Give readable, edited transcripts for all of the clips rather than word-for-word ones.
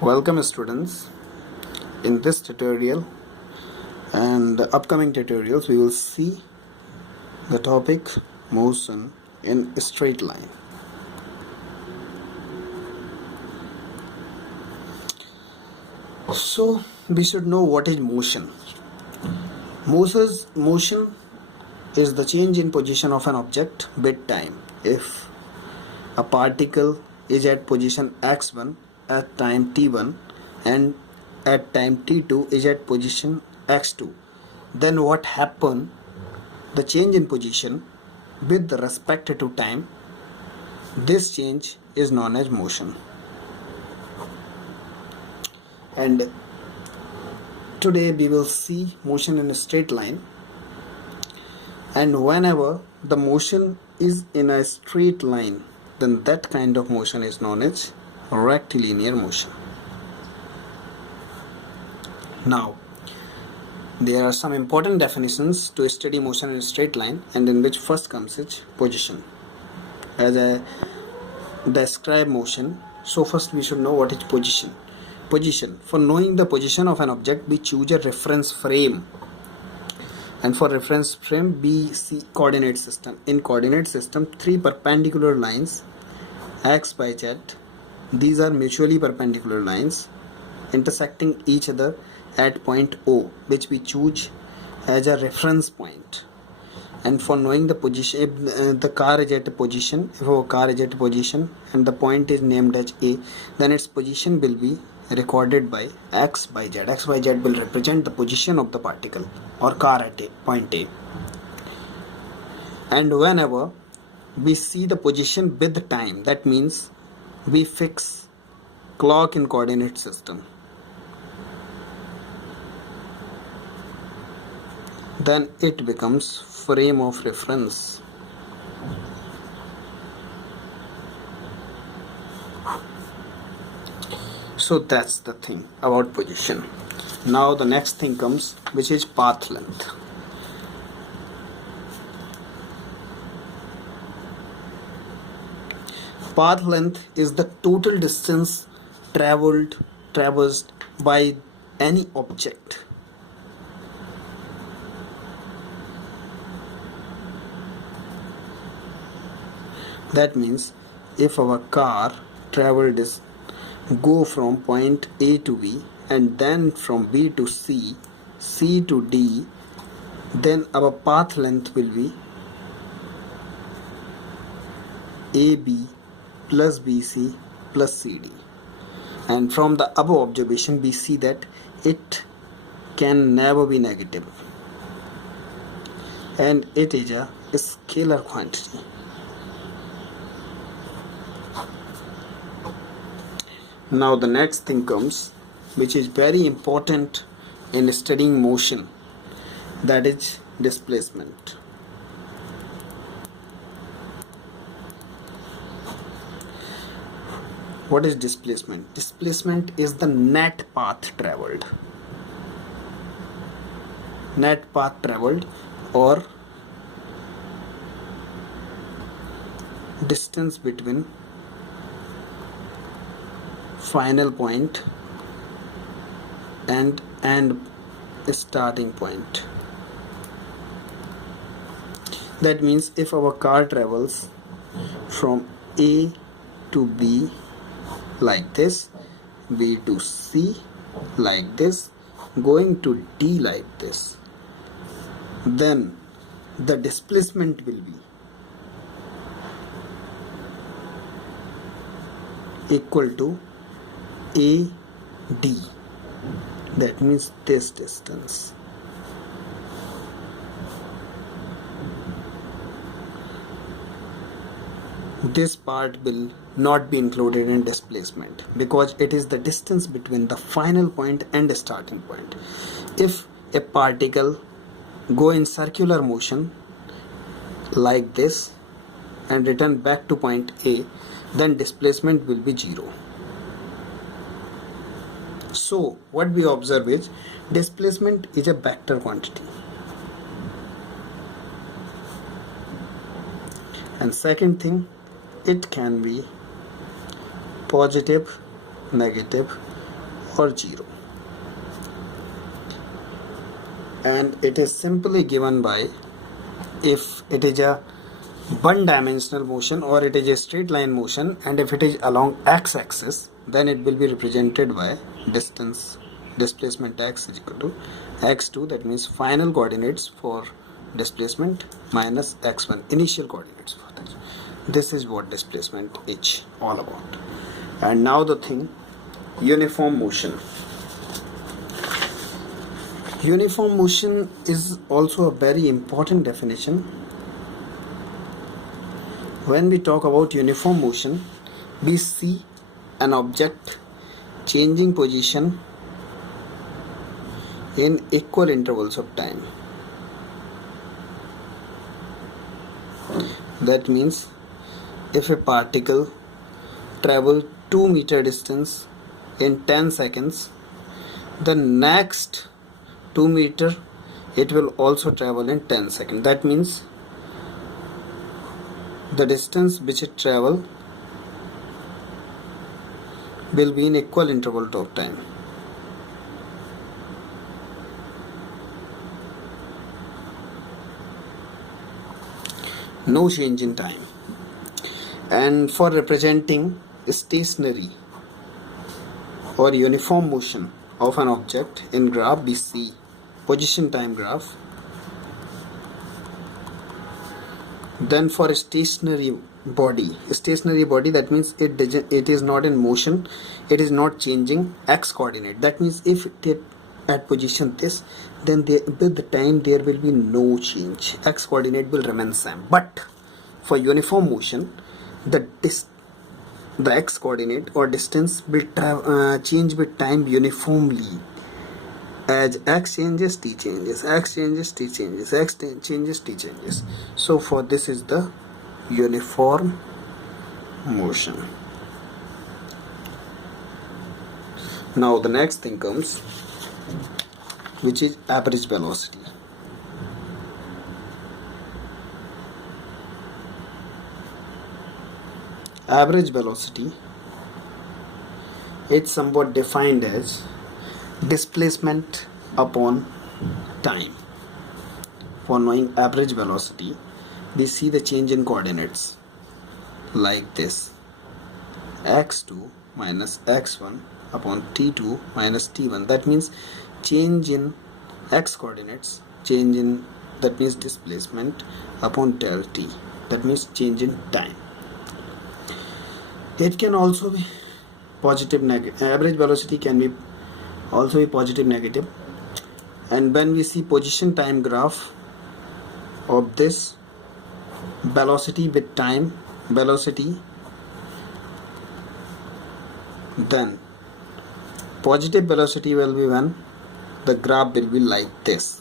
Welcome students. In this tutorial and the upcoming tutorials we will see the topic motion in a straight line. So we should know what is motion. Motion is the change in position of an object with time. If a particle is at position x1 at time t1 and at time t2 is at position x2, then what happen? The change in position with respect to time, this change is known as motion. And today we will see motion in a straight line, and whenever the motion is in a straight line, then that kind of motion is known as rectilinear motion. Now, there are some important definitions to study motion in a straight line, and in which first comes its position. As I describe motion, so first we should know what is position. Position. For knowing the position of an object, we choose a reference frame. And for reference frame, we see coordinate system. In coordinate system, three perpendicular lines, x, y, z. These are mutually perpendicular lines intersecting each other at point O, which we choose as a reference point. And for knowing the position, if the car is at a position, if our car is at a position and the point is named as A, then its position will be recorded by x, y, z. X, y, z will represent the position of the particle or car at a point A. And whenever we see the position with time, that means we fix clock in coordinate system, then it becomes frame of reference. So that's the thing about position. Now the next thing comes, which is path length. Path length is the total distance traversed by any object. That means if our car traveled is go from point A to B and then from B to C, C to D, then our path length will be AB plus BC plus CD. And from the above observation we see that it can never be negative, and it is a scalar quantity. Now the next thing comes, which is very important in studying motion, that is displacement. What is displacement? Displacement is the net path traveled. Net path traveled, or distance between final point and starting point. That means if our car travels from A to B like this, B to C like this, going to D like this, then the displacement will be equal to AD. That means this distance. This part will not be included in displacement because it is the distance between the final point and the starting point. If a particle go in circular motion like this and return back to point A, then displacement will be 0. So what we observe is displacement is a vector quantity. And second thing, it can be positive, negative, or 0, and it is simply given by if it is a one dimensional motion or it is a straight line motion, and if it is along x-axis, then it will be represented by distance displacement x is equal to x2, that means final coordinates for displacement minus x1 initial coordinates for this. This is what displacement is all about. And now the thing, uniform motion. Uniform motion is also a very important definition. When we talk about uniform motion, we see an object changing position in equal intervals of time. That means if a particle travels 2 meter distance in 10 seconds, the next 2 meter it will also travel in 10 seconds. That means the distance which it travel will be in equal interval of time. No change in time. And for representing stationary or uniform motion of an object in graph, we see position time graph. Then for a stationary body, that means it is not in motion, it is not changing x coordinate. That means if it at position this, then with the time there will be no change, x coordinate will remain same. But for uniform motion, the x coordinate or distance will change with time uniformly. As x changes, t changes, x changes, t changes, x changes, t changes. So for this is the uniform motion. Now the next thing comes, which is average velocity. Average velocity, it's somewhat defined as displacement upon time. For knowing average velocity, we see the change in coordinates like this: x2 minus x1 upon t2 minus t1. That means change in x coordinates, change in, that means displacement upon del t, that means change in time. It can also be positive, negative. Average velocity can be also be positive, negative. And when we see position time graph of this velocity with time velocity, then positive velocity will be when the graph will be like this,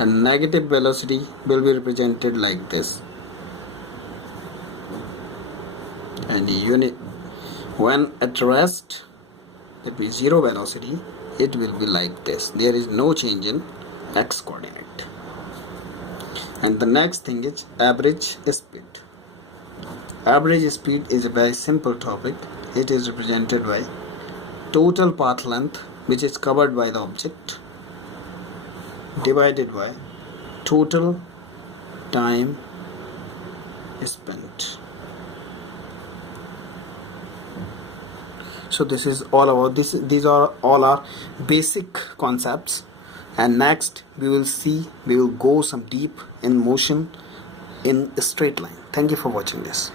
and negative velocity will be represented like this. And when at rest, that means zero velocity, it will be like this. There is no change in x coordinate. And the next thing is average speed. Average speed is a very simple topic. It is represented by total path length which is covered by the object divided by total time spent. So this is all about this. These are all our basic concepts, and next we will go some deep in motion in a straight line. Thank you for watching this.